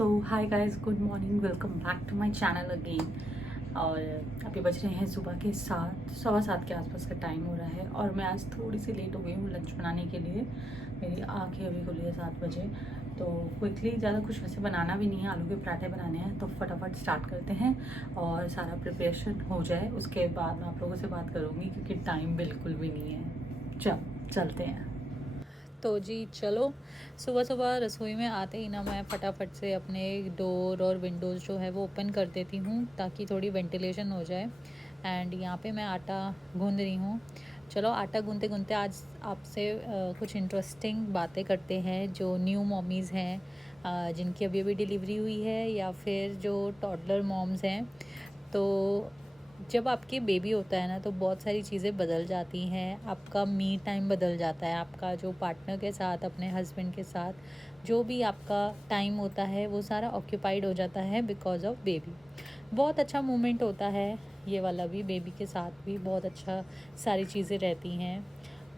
So hi guys, good morning, welcome back to my channel again. और अभी बज रहे हैं सुबह के 7, 7:15 के आसपास का टाइम हो रहा है और मैं आज थोड़ी सी लेट हो गई हूँ लंच बनाने के लिए। मेरी आँखें अभी खुली है 7 बजे, तो क्विकली ज़्यादा कुछ वैसे बनाना भी नहीं है, आलू के पराठे बनाने हैं, तो फटाफट स्टार्ट करते हैं और सारा प्रिपरेशन हो जाए उसके बाद मैं आप लोगों से बात करूँगी, क्योंकि टाइम बिल्कुल भी नहीं है। चलते हैं। तो जी चलो, सुबह सुबह रसोई में आते ही ना मैं फटाफट से अपने डोर और विंडोज़ जो है वो ओपन कर देती हूँ ताकि थोड़ी वेंटिलेशन हो जाए। एंड यहाँ पे मैं आटा गूँध रही हूँ। चलो, आटा गूँधते गूँधते आज आपसे कुछ इंटरेस्टिंग बातें करते हैं। जो न्यू मॉमीज़ हैं, जिनकी अभी अभी डिलीवरी हुई है, या फिर जो टॉडलर मॉम्स हैं, तो जब आपके बेबी होता है ना तो बहुत सारी चीज़ें बदल जाती हैं। आपका मी टाइम बदल जाता है, आपका जो पार्टनर के साथ, अपने हस्बैंड के साथ जो भी आपका टाइम होता है वो सारा ऑक्यूपाइड हो जाता है बिकॉज ऑफ बेबी। बहुत अच्छा मोमेंट होता है ये वाला भी, बेबी के साथ भी बहुत अच्छा सारी चीज़ें रहती हैं।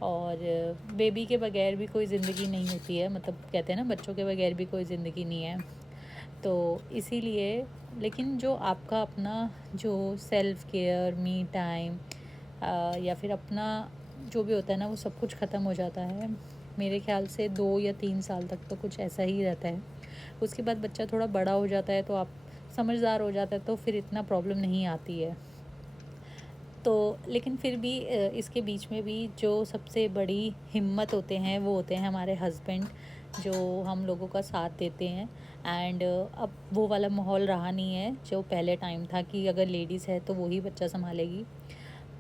और बेबी के बगैर भी कोई ज़िंदगी नहीं होती है, मतलब कहते हैं ना, बच्चों के बगैर भी कोई ज़िंदगी नहीं है। तो इसीलिए, लेकिन जो आपका अपना जो सेल्फ़ केयर, मी टाइम, या फिर अपना जो भी होता है ना, वो सब कुछ ख़त्म हो जाता है। मेरे ख़्याल से 2 या 3 साल तक तो कुछ ऐसा ही रहता है। उसके बाद बच्चा थोड़ा बड़ा हो जाता है, तो आप समझदार हो जाता है, तो फिर इतना प्रॉब्लम नहीं आती है। तो लेकिन फिर भी इसके बीच में भी जो सबसे बड़ी हिम्मत होते हैं वो होते हैं हमारे हस्बैंड, जो हम लोगों का साथ देते हैं। एंड अब वो वाला माहौल रहा नहीं है जो पहले टाइम था कि अगर लेडीज़ है तो वही बच्चा संभालेगी।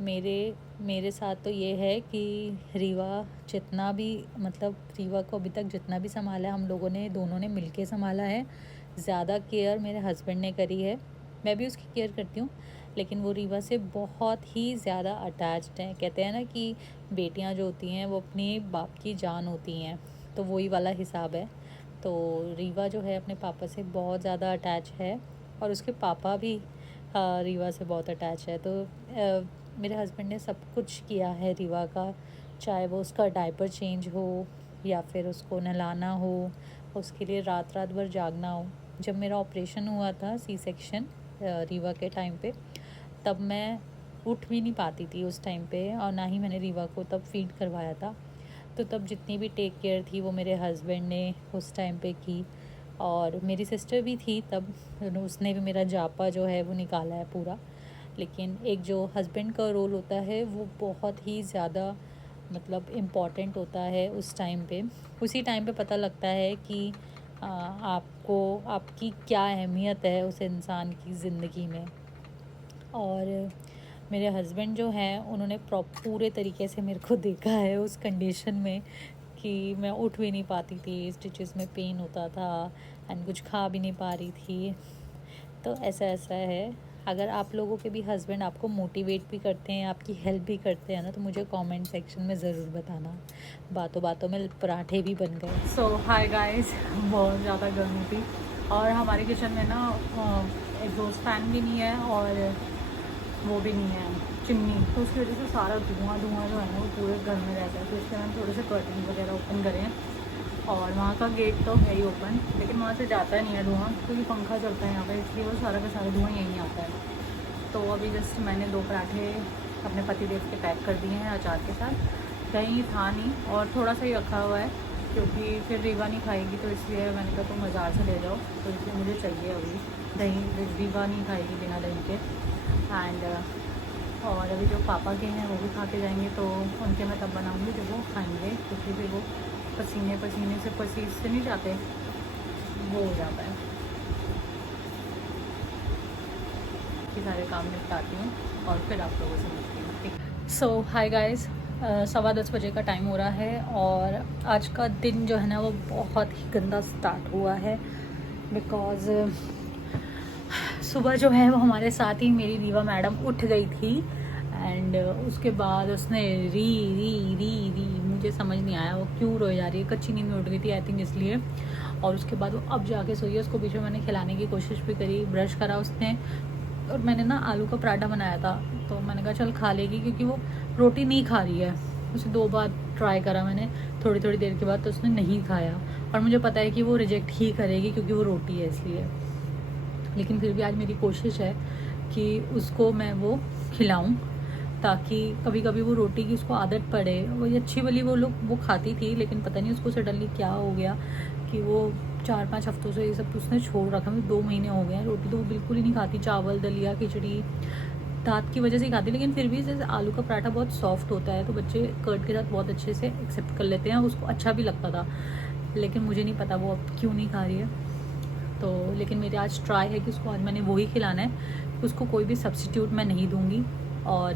मेरे मेरे साथ तो ये है कि रीवा जितना भी, मतलब रीवा को अभी तक जितना भी संभाला है हम लोगों ने, दोनों ने मिलके संभाला है। ज़्यादा केयर मेरे हस्बैंड ने करी है, मैं भी उसकी केयर करती हूँ, लेकिन वो रीवा से बहुत ही ज़्यादा अटैच्ड हैं। कहते हैं ना कि बेटियाँ जो होती हैं वो अपने बाप की जान होती हैं, तो वही वाला हिसाब है। तो रीवा जो है अपने पापा से बहुत ज़्यादा अटैच है, और उसके पापा भी रीवा से बहुत अटैच है। तो मेरे हस्बैंड ने सब कुछ किया है रीवा का, चाहे वो उसका डायपर चेंज हो या फिर उसको नहलाना हो, उसके लिए रात रात भर जागना हो। जब मेरा ऑपरेशन हुआ था, सी सेक्शन, रीवा के टाइम पे, तब मैं उठ भी नहीं पाती थी उस टाइम पे, और ना ही मैंने रीवा को तब फीड करवाया था। तो तब जितनी भी टेक केयर थी वो मेरे हस्बैंड ने उस टाइम पे की। और मेरी सिस्टर भी थी तब, उसने भी मेरा जापा जो है वो निकाला है पूरा। लेकिन एक जो हस्बैंड का रोल होता है वो बहुत ही ज़्यादा, मतलब इम्पॉर्टेंट होता है उस टाइम पे। उसी टाइम पे पता लगता है कि आपको, आपकी क्या अहमियत है उस इंसान की ज़िंदगी में। और मेरे हस्बैंड जो हैं उन्होंने पूरे तरीके से मेरे को देखा है उस कंडीशन में कि मैं उठ भी नहीं पाती थी, स्टिचेस में पेन होता था, एंड कुछ खा भी नहीं पा रही थी। तो ऐसा ऐसा है। अगर आप लोगों के भी हस्बैंड आपको मोटिवेट भी करते हैं, आपकी हेल्प भी करते हैं ना, तो मुझे कमेंट सेक्शन में ज़रूर बताना। बातों बातों में पराठे भी बन गए। सो हाय गाइस, बहुत ज़्यादा गर्मी थी और हमारे किचन में ना एग्जॉस्ट फैन भी नहीं है और वो भी नहीं है चिमनी, तो उसकी वजह से सारा धुआं जो है ना वो पूरे घर में रहता है। तो इसलिए मैंने थोड़े से कर्टन वगैरह ओपन करें, और वहाँ का गेट तो है ही ओपन, लेकिन वहाँ से जाता नहीं है धुआं, क्योंकि पंखा चलता है यहाँ पे, इसलिए वो सारा का सारा धुआं यहीं आता है। तो अभी जस्ट मैंने 2 पराठे अपने पतिदेव के पैक कर दिए हैं अचार के साथ। कहीं था नहीं और थोड़ा सा ही रखा हुआ है, क्योंकि फिर रीवा नहीं खाएगी, तो इसलिए मैंने कहा तुम बाज़ार से ले जाओ, तो इसलिए मुझे चाहिए अभी दही। रीवा नहीं खाएगी बिना दही के। एंड और अभी जो पापा के हैं वो भी खा के जाएंगे, तो उनके मैं तब बनाऊँगी जब वो खाएंगे, क्योंकि फिर वो पसीने से पसीज से नहीं जाते, वो हो जाता है। कि सारे काम निपटाती हूँ और फिर आप लोगों से मिलती हूँ, ठीक। सो हाय गाइस, 10:15 बजे का टाइम हो रहा है और आज का दिन जो है ना वो बहुत ही गंदा स्टार्ट हुआ है। बिकॉज़ सुबह जो है वो हमारे साथ ही मेरी रीवा मैडम उठ गई थी, एंड उसके बाद उसने री री री री मुझे समझ नहीं आया वो क्यों रोई जा रही है। कच्ची नींद में उठ गई थी आई थिंक, इसलिए। और उसके बाद वो अब जाके सोई है। उसको बीच में मैंने खिलाने की कोशिश भी करी, ब्रश करा उसने, और मैंने ना आलू का पराठा बनाया था, तो मैंने कहा चल खा लेगी, क्योंकि वो रोटी नहीं खा रही है। उसे 2 बार ट्राई करा मैंने, थोड़ी थोड़ी देर के बाद तो उसने नहीं खाया, और मुझे पता है कि वो रिजेक्ट ही करेगी क्योंकि वो रोटी है इसलिए। लेकिन फिर भी आज मेरी कोशिश है कि उसको मैं वो खिलाऊं, ताकि कभी कभी वो रोटी की उसको आदत पड़े। वो अच्छी वाली वो खाती थी, लेकिन पता नहीं उसको सडनली क्या हो गया कि वो 4-5 हफ्तों से ये सब उसने छोड़ रखा है। 2 महीने हो गए हैं, रोटी तो वो बिल्कुल ही नहीं खाती। चावल, दलिया, खिचड़ी दांत की वजह से ही खाती, लेकिन फिर भी जैसे आलू का पराठा बहुत सॉफ्ट होता है तो बच्चे कर्ड के साथ बहुत अच्छे से एक्सेप्ट कर लेते हैं, उसको अच्छा भी लगता था। लेकिन मुझे नहीं पता वो अब क्यों नहीं खा रही है। तो लेकिन मेरे आज ट्राई है कि उसको आज मैंने वही खिलाना है, उसको कोई भी सब्स्टिट्यूट मैं नहीं दूंगी। और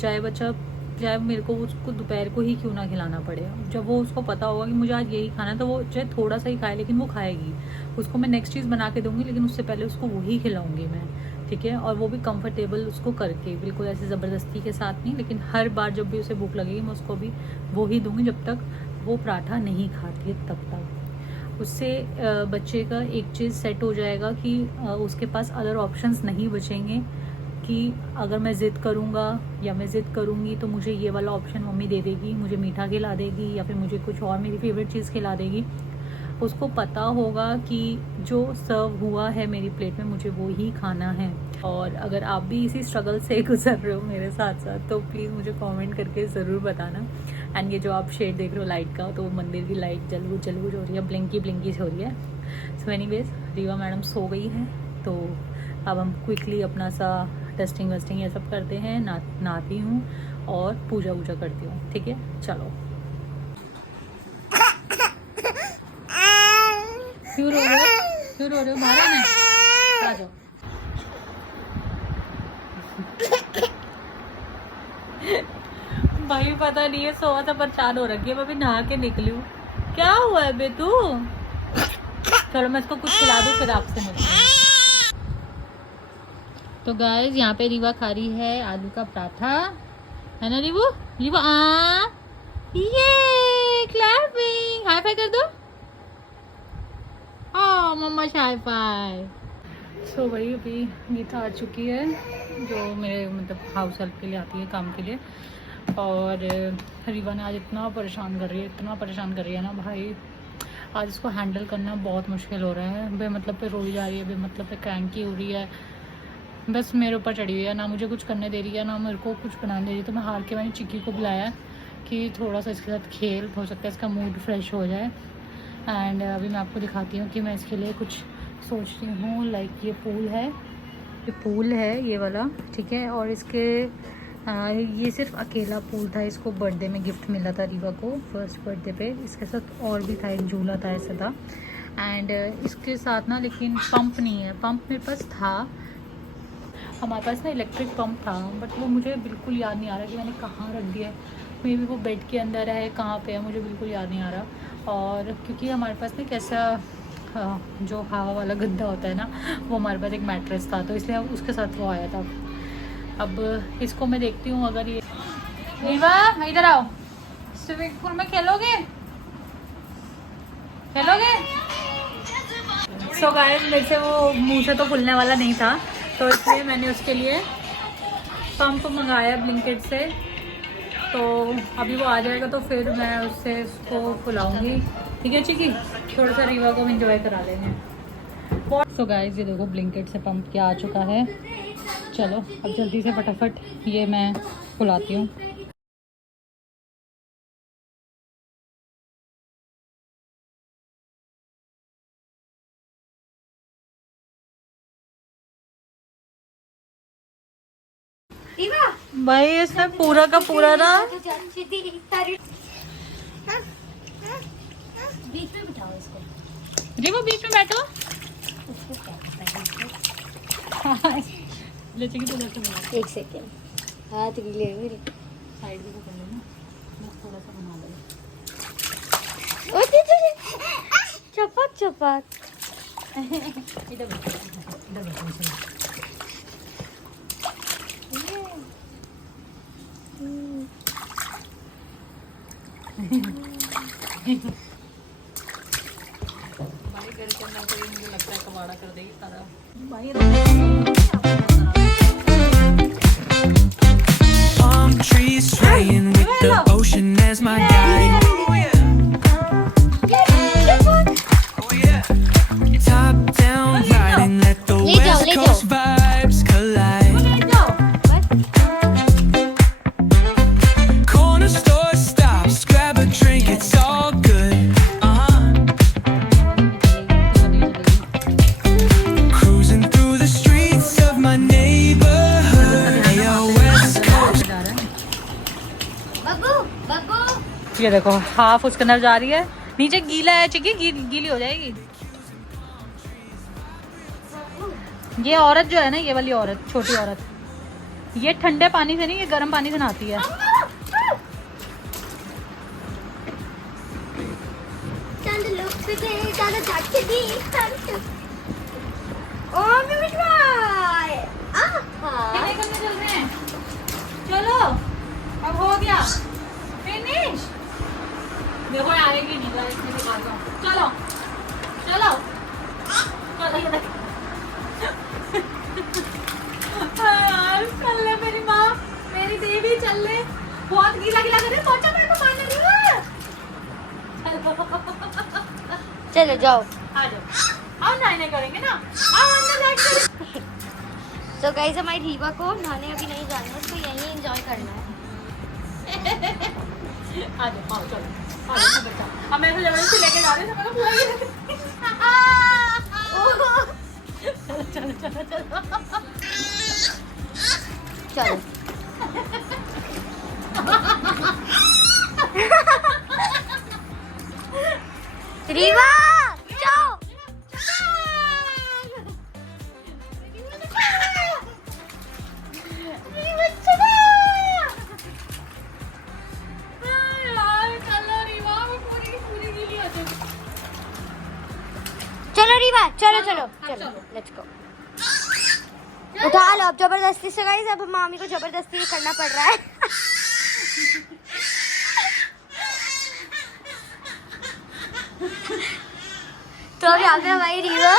चाहे मेरे को उसको दोपहर को ही क्यों ना खिलाना पड़े, जब वो उसको पता होगा कि मुझे आज यही खाना है तो वो चाहे थोड़ा सा ही खाए लेकिन वो खाएगी। उसको मैं नेक्स्ट चीज़ बना के दूंगी, लेकिन उससे पहले उसको वही खिलाऊंगी मैं, ठीक है। और वो भी कंफर्टेबल उसको करके, बिल्कुल ऐसे ज़बरदस्ती के साथ नहीं, लेकिन हर बार जब भी उसे भूख लगेगी मैं उसको भी वो ही दूंगी, जब तक वो पराठा नहीं खाती है तब तक। उससे बच्चे का एक चीज़ सेट हो जाएगा कि उसके पास अदर ऑप्शंस नहीं बचेंगे कि अगर मैं ज़िद करूँगा या मैं ज़िद करूँगी तो मुझे ये वाला ऑप्शन मम्मी दे देगी, मुझे मीठा खिला देगी या फिर मुझे कुछ और मेरी फेवरेट चीज़ खिला देगी। उसको पता होगा कि जो सर्व हुआ है मेरी प्लेट में मुझे वो ही खाना है। और अगर आप भी इसी स्ट्रगल से गुजर रहे हो मेरे साथ साथ तो प्लीज़ मुझे कमेंट करके ज़रूर बताना। एंड ये जो आप शेड देख रहे हो लाइट का, तो वो मंदिर की लाइट जलबुझ हो रही है, ब्लिंकी से हो रही है। सो एनीवेज रीवा मैडम सो गई है, तो अब हम क्विकली अपना सा डस्टिंग वस्टिंग ये सब करते हैं, नहाती हूँ और पूजा वूजा करती हूँ, ठीक है। चलो, क्यों रो रहे हो बाहर आना, आ जाओ। भाई पता नहीं है, सोवा तो परेशान हो रखी है, मैं अभी नहा के निकली हूँ। क्या हुआ है बे तू? चलो मैं इसको कुछ खिला दूँ फिर आपसे मिलती हूँ। तो गाइस यहाँ पे रीवा खा रही है आलू का पराठा, है ना रीवा? ये क्लैपिंग, हाई फाई कर दो। मम्मा हाई फाई। सो वही अभी गीता आ चुकी है, जो मेरे मतलब हाउस हेल्प के लिए आती है, काम के लिए। और रीवा ने आज इतना परेशान कर रही है ना भाई, आज इसको हैंडल करना बहुत मुश्किल हो रहा है। बेमतलब पे रोई जा रही है, बेमतलब पे क्रैंकी हो रही है, बस मेरे ऊपर चढ़ी हुई है, ना मुझे कुछ करने दे रही है ना मेरे को कुछ बनाने दे रही है। तो मैं हार के मैंने चिक्की को बुलाया कि थोड़ा सा इसके साथ खेल, हो सकता है इसका मूड फ्रेश हो जाए। एंड अभी मैं आपको दिखाती हूँ कि मैं इसके लिए कुछ सोच रही हूँ। लाइक ये पूल है ये वाला, ठीक है। और इसके ये सिर्फ अकेला पूल था, इसको बर्थडे में गिफ्ट मिला था रीवा को, फर्स्ट बर्थडे पे। इसके साथ और भी था, एक झूला था, ऐसा था। एंड इसके साथ ना लेकिन पंप नहीं है, पंप मेरे पास था, हमारे पास ना इलेक्ट्रिक पंप था, बट वो मुझे बिल्कुल याद नहीं आ रहा कि मैंने कहाँ रख दिया है। मे भी वो बेड के अंदर है, कहाँ पे है मुझे बिल्कुल याद नहीं आ रहा। और क्योंकि हमारे पास ना कैसा जो हवा वाला गद्दा होता है ना, वो हमारे पास एक मैट्रेस था, तो इसलिए उसके साथ वो आया था। अब इसको मैं देखती हूँ, अगर ये रीवा इधर आओ, स्विमिंग पूल में खेलोगे? सो गाइस मेरे से वो मुँह से तो खुलने वाला नहीं था, तो इसलिए मैंने उसके लिए पंप मंगाया ब्लिंकिट से। तो अभी वो आ जाएगा तो फिर मैं उससे उसको फुलाऊंगी, ठीक है चिकी? थोड़ा सा रीवा को एंजॉय करा लेंगे। सो गाइस ये देखो ब्लिंकिट से पंप क्या आ चुका है। चलो अब जल्दी से फटाफट ये मैं फुलाती हूँ। भाई इसमें पूरा का पूरा ना, बीच में बिठाओ इसको, रीवा बीच में बैठो। एक सेकेंड हाथ गीले है मेरे, साइड भी कर लेना, बस थोड़ा सा बना दो। चपात इधर भाई घर के अंदर तो मुझे लगता है कबाड़ा कर देगी सारा भाई। Palm trees swaying with the ocean as my guide. ये देखो हाफ उसके अंदर जा रही है, नीचे गीला है चिक्की, गीली हो जाएगी। ये औरत जो है ना, ये वाली औरत, छोटी औरत, ये ठंडे पानी से नहीं, ये गर्म पानी से नहाती है। चलो अब हो गया फिनिश। देखो आएगी नहीं, इसमें दिखाता हूँ। चलो चलो यार चल ले मेरी माँ, मेरी देवी चल ले। बहुत गीला गीला कर रही है, पोंछा मेरे को मारने दी है। चलो जाओ, आ जाओ, आओ नहाने करेंगे ना, आओ अंदर जाके। तो गाइस हमारी रीवा को नहाने अभी नहीं जाना है, उसको यहीं एंजॉय करना है। आ जाओ, आओ चलो, आ जाओ बेटा। अब मैं तो जबरदस्ती लेके जा रही हूँ, तो पूरा चलो चलो चलो चलो रीवा जाओ। चलो रीवा, चलो चलो चलो, लेट्स गो। उठा लो अब जबरदस्ती से गाइस, अब मामी को जबरदस्ती करना पड़ रहा है। तो अब यहाँ पे हमारी रीवा,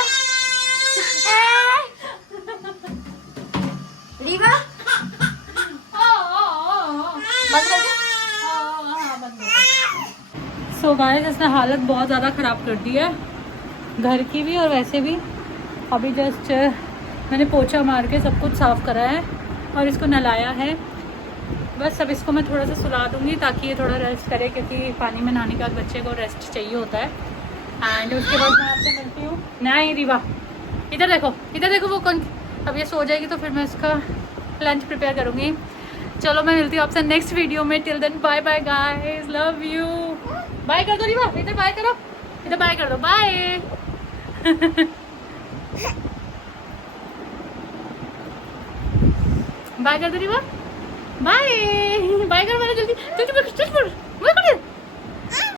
रीवा बंद कर दो। सो गाइस इसने हालत बहुत ज़्यादा ख़राब कर दी है, घर की भी और वैसे भी। अभी जस्ट मैंने पोछा मार के सब कुछ साफ़ करा है और इसको नहलाया है। बस अब इसको मैं थोड़ा सा सुला दूँगी ताकि ये थोड़ा रेस्ट करे, क्योंकि पानी में नहाने के बाद बच्चे को रेस्ट चाहिए होता है। एंड उसके बाद मैं आपसे मिलती हूँ। नहीं रीवा, इधर देखो वो कौन, अब ये सो जाएगी तो फिर मैं इसका लंच प्रिपेयर करूँगी। चलो मैं मिलती हूँ आपसे नेक्स्ट वीडियो में। Till then bye bye guys, love you. Bye कर दो रीवा, इधर बाय करो, इधर बाय कर दो, बाय। बाय कर दो रीवा, बाय बाय कर।